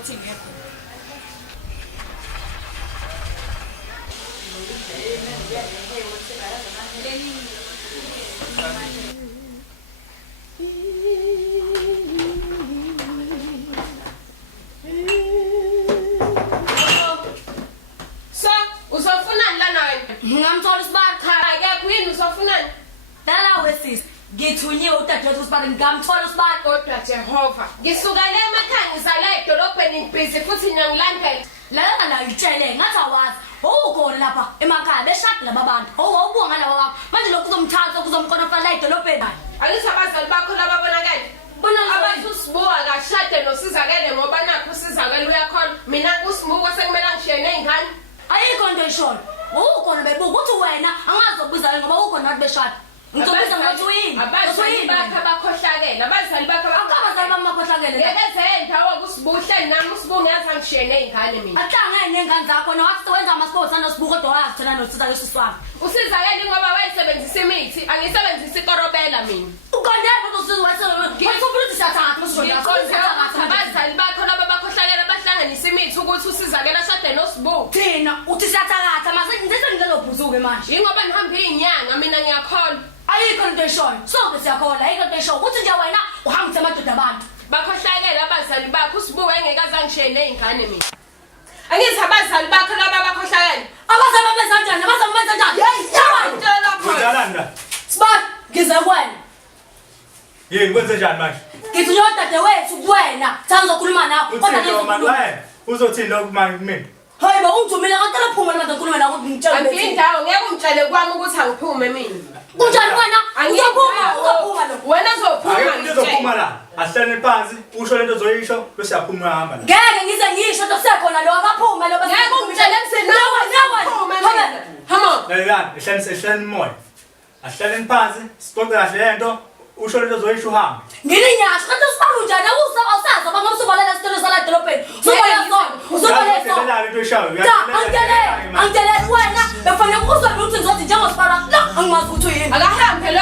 ukuthi ngekho. So, uzofunani lana wena? Ngamthola isibani cha. Akekho yini uzofunani? Dala wesisi. Ngithunyiwe udadewethu usibani ngamthola usibani. Kodwa Jehova, ngisuka le emakhaya ngizala edolobheni ngibhizi futhi ngiyangilandela. Lana la itshele ngathi awazi. Ukhona lapha emakhaya beshade laba bantu. Awubuka ngalawa wakho. Manje lokhu kuzomthatha kuzomkonofana la edolobheni. Akithi abazali bakho lababonakala. Bona Abathi uSibuka kashade noSizakele ngoba nakho uSizakele uyakhona. Mina kuSibuka sekumele ngishiye nezingane. Ayikho into eshona. Ukhona bebuka ukuthi wena angazokubiza ngoba ukhona nathi beshade. Ngizobiza ngathi uyini? Abazali bakho abakhohlakele. Abazali bakho Akabazali bami bakhohlakele. ngeke ndawo kuSibuhle nami uSibuka ngathi angishiye nezingane mina. Ahlangene nengane zakho nowathi wenza amasport anoSibuka kodwa wathena noSizakele siswami. uSizakele ngoba wayesebenzisa imithi, angisebenzisa ikorobela mina. Ukondela ukuthi wathi siyathatha Abazali bakho laba bakhohlakele bahlanganisa imithi ukuthi uSizakele ashade noSibuka. thina uthi siyathakatha mase ngizelobhuzuke manje. Yingoba nihambe izinyanga mina ngiyakholwa. Ayikho into eshona. Sonke siyakholwa ayikho into eshona ukuthi nje wena uhambise amadoda abantu. Bakhohlakele abazali bakho uSibuka engekaze angishiye nezingane mina. Angithi abazali bakho laba bakhohlakele. Abazali babenza kanjani? Abazali benza kanjani? Ngiyakutshela khona. Udalanda. Sibani ngize kuwena. Yini kwenze njani manje? Ngithi udadewethu kuwena. Sangizokhuluma nawe. Kodwa Uthi manje waye uzothini lokhu manje kimi? hayi ba ungithumile kanti laphuma manje ngikhuluma nawe ngitshela Angifiki indawo ngeke ungitshele kwami ukuthi angiphume mina. kunjani wena? Uzophuma lo. Wena uzophuma Ake uzophuma la. Asihlale phansi usho lento ozoyisho bese yaphuma hamba la. Ngeke ngize ngisho ukuthi sekhona lo akaphuma lo bese. Ngeke ungitshele emseni nawe mina. Hama. Lalelani, ehlani moya. Asihlale phansi, siqoqe kahle lento, usho lento ozoyisho uhamba. Ngilinyasho kanti usibanga unjani awusaza bangamsubalela sitolo sala edolobheni. Uzobalela Lalelani into eshayo. Angitele wena bekufanele ukuzwe ukuthi ngizothi njengosibala la angimazi ukuthi uyini. Akahambe lo.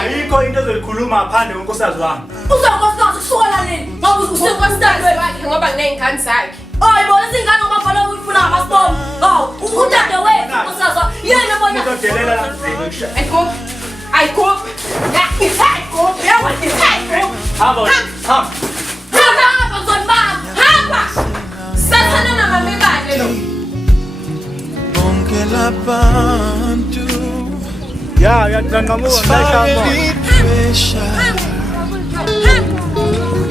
Ayikho into ozoyikhuluma ngaphandle konkosazi wami. Uzokwazi kusukela nini? Ngoba usukwasitandwe wakhe ngoba kunezingane zakhe. hayi bona singane ngoba vele ufuna amaspom. Hawu udadewethu kusasa yena bona. Uzodelela la mzini. Ayikho. Ayikho. Yawa ayikho. Hamba. Hamba zonibamba. Hamba. Sathana namamekane lo. Bonke labantu Ya ngangamuka sifake pressure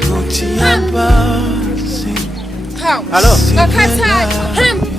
ukuthi yabazi Hello. Ngakhathatha.